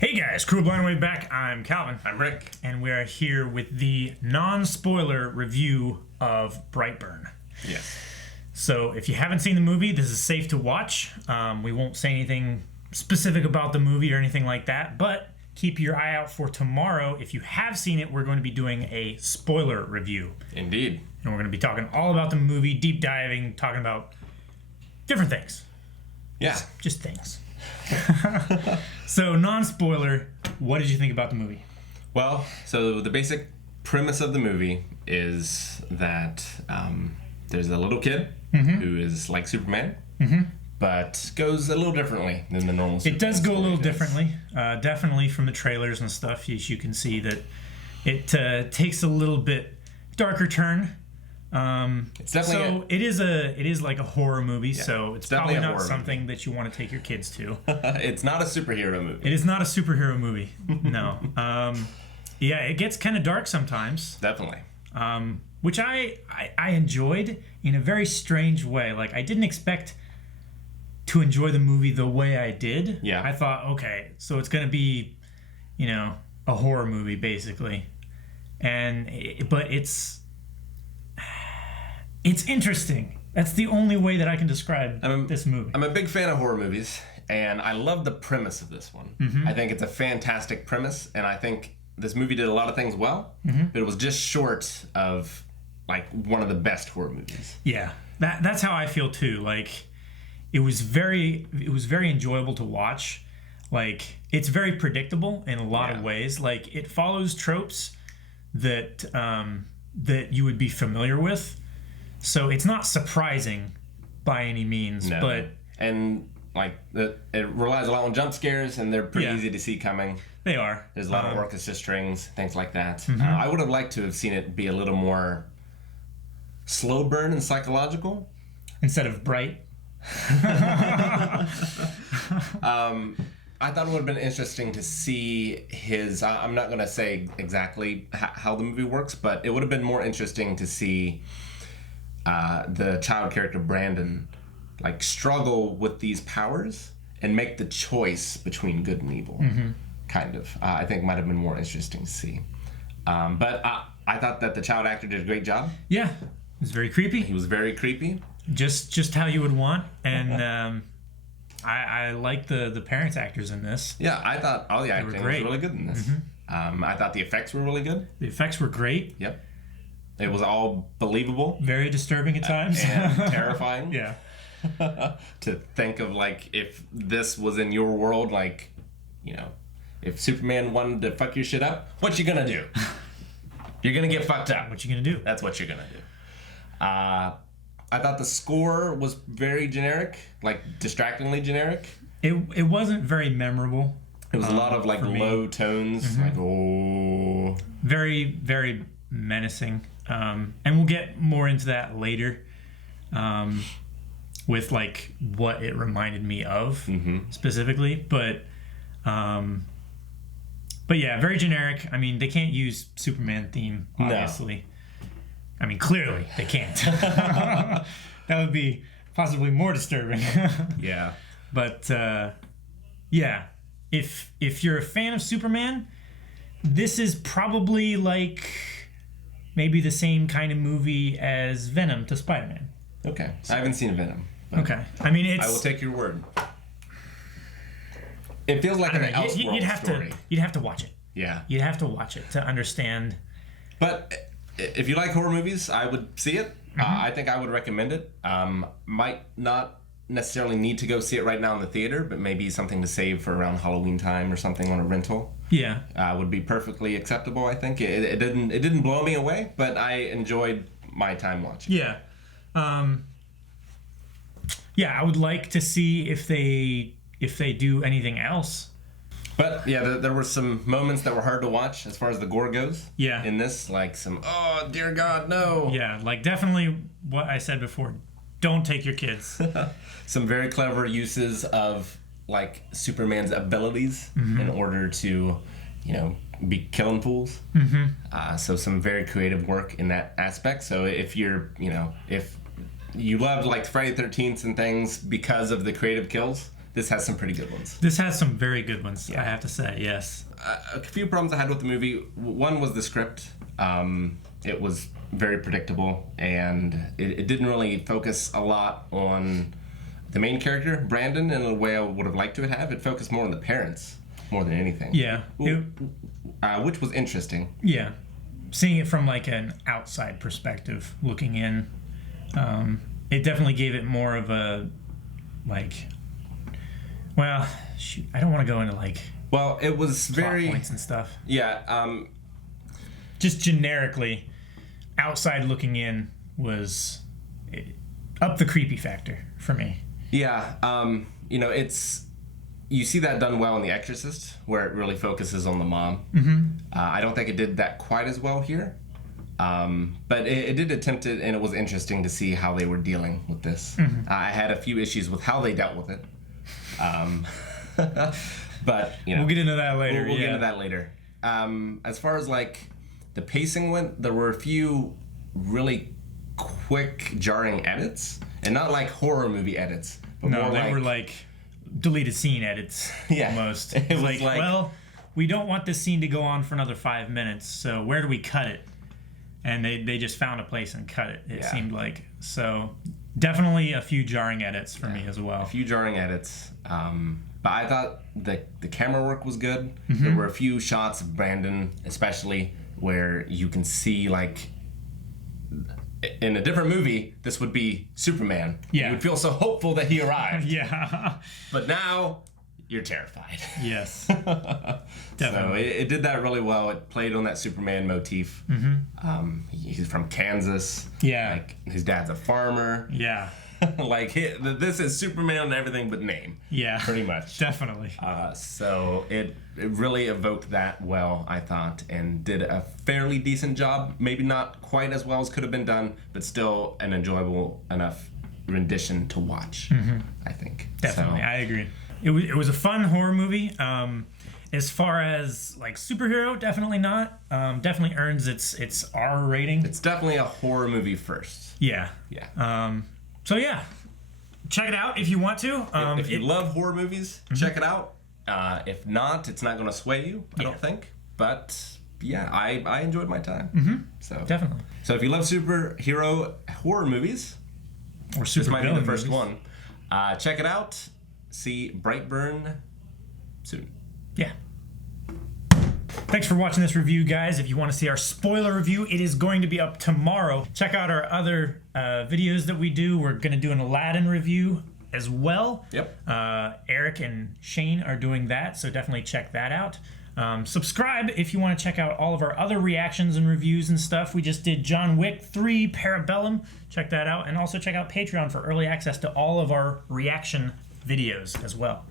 Hey guys, Cool Blind Way back. I'm Calvin. I'm Rick. And we are here with the non-spoiler review of Brightburn. Yes. So if you haven't seen the movie, this is safe to watch. We won't say anything specific about the movie or anything like that, but keep your eye out for tomorrow. If you have seen it, we're going to be doing a spoiler review. Indeed. And we're going to be talking all about the movie, deep diving, talking about different things. Yeah. Just things. So, non-spoiler, what did you think about the movie? Well, so the basic premise of the movie is that there's a little kid who is like Superman, but goes a little differently than the normal Superman. It does go a little differently. Definitely from the trailers and stuff, you can see that it takes a little bit darker turn. It's definitely it is like a horror movie, so it's probably not something that you want to take your kids to. It's not a superhero movie. It is not a superhero movie. No. Yeah, it gets kind of dark sometimes. Definitely. Which I enjoyed in a very strange way. Like, I didn't expect to enjoy the movie the way I did. Yeah. I thought, okay, so it's going to be, a horror movie, basically. But it's interesting. That's the only way that I can describe this movie. I'm a big fan of horror movies, and I love the premise of this one. I think it's a fantastic premise, and I think this movie did a lot of things well, but it was just short of like one of the best horror movies. Yeah, that's how I feel too. Like, it was very enjoyable to watch. Like, it's very predictable in a lot of ways. Like, it follows tropes that you would be familiar with. So it's not surprising by any means, and it relies a lot on jump scares, and they're pretty easy to see coming. They are. There's a lot of orchestra strings, things like that. I would have liked to have seen it be a little more slow burn and psychological instead of bright. I thought it would have been interesting to see his. I'm not going to say exactly how the movie works, but it would have been more interesting to see the child character Brandon struggle with these powers and make the choice between good and evil. Kind of. I think might have been more interesting to see. But I thought that the child actor did a great job. Yeah, it was very creepy. He was very creepy. Just how you would want, and I like the parents actors in this. Yeah, I thought all the acting was really good in this. I thought the effects were really good. The effects were great. Yep. It was all believable. Very disturbing at times. And terrifying. Yeah. To think of, if this was in your world, if Superman wanted to fuck your shit up, what you gonna do? You're gonna get fucked up. What you gonna do? That's what you're gonna do. I thought the score was very generic, distractingly generic. It wasn't very memorable. It was a lot of low tones, very, very menacing. And we'll get more into that later, with what it reminded me of specifically. But yeah, very generic. I mean, they can't use Superman theme, obviously. No. I mean, clearly they can't. That would be possibly more disturbing. Yeah. But yeah, if you're a fan of Superman, this is probably maybe the same kind of movie as Venom to Spider-Man. Okay. I haven't seen Venom. Okay. I mean, I will take your word. It feels like an Elseworld story. You'd have to watch it. Yeah. You'd have to watch it to understand. But if you like horror movies, I would see it. I think I would recommend it. Might not necessarily need to go see it right now in the theater, but maybe something to save for around Halloween time or something on a rental. Yeah. Would be perfectly acceptable, I think. It didn't blow me away, but I enjoyed my time watching. Yeah. Yeah, I would like to see if they do anything else. But yeah, there were some moments that were hard to watch as far as the gore goes. Yeah. In this, some oh dear God, no. Yeah, definitely what I said before. Don't take your kids. Some very clever uses of Superman's abilities in order to, be killing fools. So some very creative work in that aspect. So if you're, if you loved Friday the 13th and things because of the creative kills, this has some pretty good ones. This has some very good ones, I have to say, yes. A few problems I had with the movie. One was the script. It was very predictable, and it didn't really focus a lot on the main character, Brandon, in a way I would have liked to have. It focused more on the parents, more than anything. Yeah. Which was interesting. Yeah. Seeing it from like an outside perspective, looking in, it definitely gave it more of a, like, well, shoot, I don't want to go into like... Well, it was very... points and stuff. Yeah. Just generically, outside looking in was up the creepy factor for me. Yeah. It's... You see that done well in The Exorcist, where it really focuses on the mom. Mm-hmm. I don't think it did that quite as well here. But it did attempt it, and it was interesting to see how they were dealing with this. Mm-hmm. I had a few issues with how they dealt with it. But, we'll get into that later. We'll get into that later. As far as, like, the pacing went, there were a few really quick, jarring edits. And not like horror movie edits. But No, more they like, were like deleted scene edits, almost. It was like, like, well, we don't want this scene to go on for another 5 minutes, so where do we cut it? And they just found a place and cut it, it seemed like. So definitely a few jarring edits for me as well. A few jarring edits. But I thought the camera work was good. Mm-hmm. There were a few shots of Brandon, especially, where you can see, like, in a different movie, this would be Superman. Yeah. You would feel so hopeful that he arrived. Yeah. But now, you're terrified. Yes. So Definitely. it did that really well. It played on that Superman motif. Mm-hmm. He's from Kansas. Yeah. Like, his dad's a farmer. Yeah. Like, this is Superman and everything but name. Yeah. Pretty much. Definitely. So it really evoked that well, I thought, and did a fairly decent job. Maybe not quite as well as could have been done, but still an enjoyable enough rendition to watch, I think. Definitely. So, I agree. It was a fun horror movie. As far as like superhero, definitely not. Definitely earns its R rating. it's definitely a horror movie first. Yeah. Yeah. So yeah, check it out if you want to. If you love horror movies, check it out. If not, it's not going to sway you, I don't think. But yeah, I enjoyed my time. So Definitely. So if you love superhero horror movies, Or super this might be the villain first movies. one. Check it out. See Brightburn soon. Yeah. Thanks for watching this review, guys. If you want to see our spoiler review, it is going to be up tomorrow. Check out our other videos that we do. We're going to do an Aladdin review as well. Yep. Eric and Shane are doing that, so definitely check that out. Subscribe if you want to check out all of our other reactions and reviews and stuff. We just did John Wick 3 Parabellum. Check that out. And also check out Patreon for early access to all of our reaction videos as well.